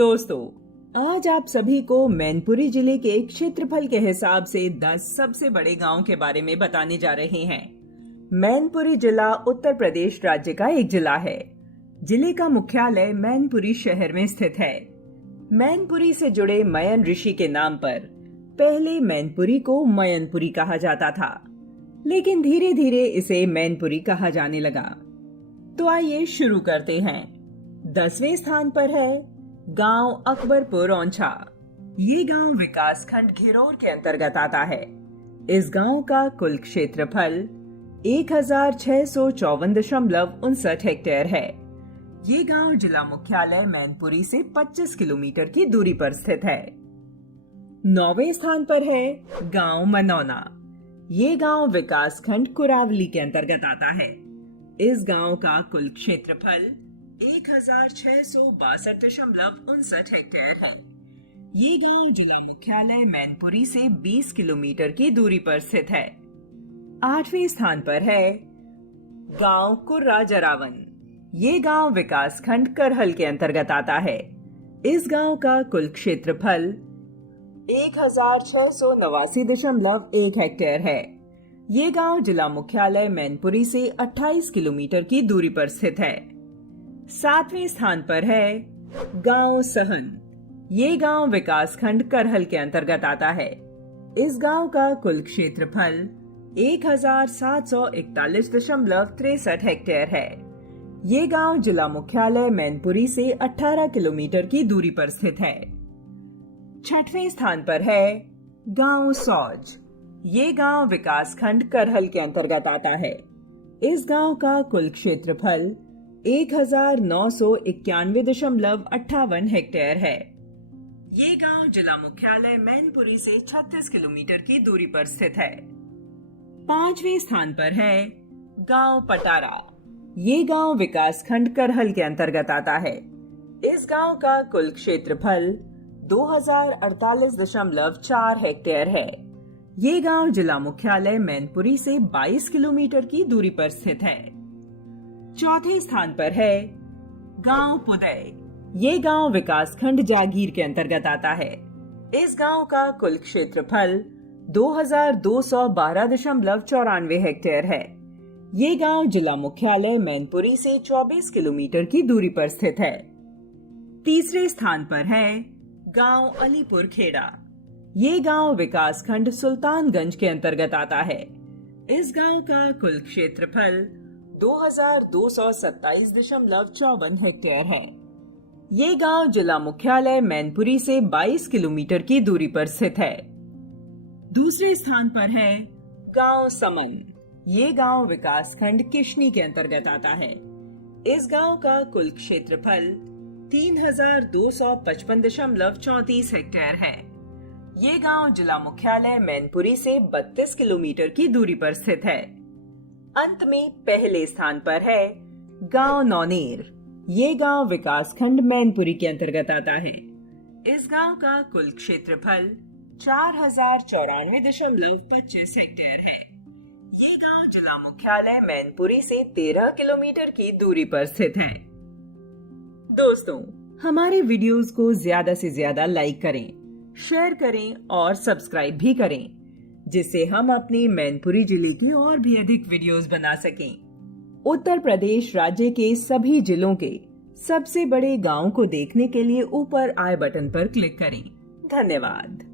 दोस्तों, आज आप सभी को मैनपुरी जिले के क्षेत्रफल के हिसाब से 10 सबसे बड़े गांव के बारे में बताने जा रहे हैं। मैनपुरी जिला उत्तर प्रदेश राज्य का एक जिला है। जिले का मुख्यालय मैनपुरी शहर में स्थित है। मैनपुरी से जुड़े मयन ऋषि के नाम पर पहले मैनपुरी को मयनपुरी कहा जाता था, लेकिन धीरे धीरे इसे मैनपुरी कहा जाने लगा। तो आइए शुरू करते हैं। 10वें स्थान पर है गांव अकबरपुर औंछा। ये गांव विकास खंड घिरौर के अंतर्गत आता है। इस गांव का कुल क्षेत्रफल 1654.59 हेक्टेयर है। ये गांव जिला मुख्यालय मैनपुरी से 25 किलोमीटर की दूरी पर स्थित है। 9वें स्थान पर है गांव मनौना। ये गांव विकास खंड कुरावली के अंतर्गत आता है। इस गांव का कुल क्षेत्रफल 1662.59 हेक्टेयर है। ये गांव जिला मुख्यालय मैनपुरी से 20 किलोमीटर की दूरी पर स्थित है। 8वें स्थान पर है गांव कुर्रा जरावन। ये गांव विकास खंड करहल के अंतर्गत आता है। इस गांव का कुल क्षेत्रफल 1689.1 हेक्टेयर है। ये गांव जिला मुख्यालय मैनपुरी से 28 किलोमीटर की दूरी पर स्थित है। 7वें स्थान पर है गांव सहन। ये गांव विकास खंड करहल के अंतर्गत आता है। इस गांव का कुल क्षेत्रफल 1741.63 हेक्टेयर है। ये गांव जिला मुख्यालय मैनपुरी से 18 किलोमीटर की दूरी पर स्थित है। 6वें स्थान पर है गांव सौज। ये गांव विकास खंड करहल के अंतर्गत आता है। इस गांव का कुल क्षेत्रफल 1991.58 हेक्टेयर है। ये गांव जिला मुख्यालय मैनपुरी से 36 किलोमीटर की दूरी पर स्थित है। 5वें स्थान पर है गांव पटारा। ये गांव विकास खंड करहल के अंतर्गत आता है। इस गांव का कुल क्षेत्रफल 2048.4 हेक्टेयर है। ये गांव जिला मुख्यालय मैनपुरी से 22 किलोमीटर की दूरी पर स्थित है। 4थे स्थान पर है गांव पुदय। ये गांव विकास खंड जागीर के अंतर्गत आता है। इस गांव का कुल क्षेत्रफल 2212.94 हेक्टेयर है। ये गांव जिला मुख्यालय मैनपुरी से 24 किलोमीटर की दूरी पर स्थित है। 3रे स्थान पर है गांव अलीपुर खेड़ा। ये गांव विकास खंड सुल्तानगंज के अंतर्गत आता है। इस गांव का कुल क्षेत्रफल 2227.54 हेक्टेयर है। ये गांव जिला मुख्यालय मैनपुरी से 22 किलोमीटर की दूरी पर स्थित है। दूसरे स्थान पर है गांव समन। ये गांव विकास खंड किशनी के अंतर्गत आता है। इस गांव का कुल क्षेत्रफल 3255.34 हेक्टेयर है। ये गांव जिला मुख्यालय मैनपुरी से 32 किलोमीटर की दूरी पर स्थित है। अंत में पहले स्थान पर है गांव नौनेर। ये गांव विकास खंड मैनपुरी के अंतर्गत आता है। इस गांव का कुल क्षेत्रफल 4094.25 हेक्टेयर है। ये गांव जिला मुख्यालय मैनपुरी से 13 किलोमीटर की दूरी पर स्थित है। दोस्तों, हमारे वीडियोस को ज्यादा से ज्यादा लाइक करें, शेयर करें और सब्सक्राइब भी करें, जिससे हम अपने मैनपुरी जिले की और भी अधिक वीडियोस बना सकें। उत्तर प्रदेश राज्य के सभी जिलों के सबसे बड़े गांव को देखने के लिए ऊपर आई बटन पर क्लिक करें। धन्यवाद।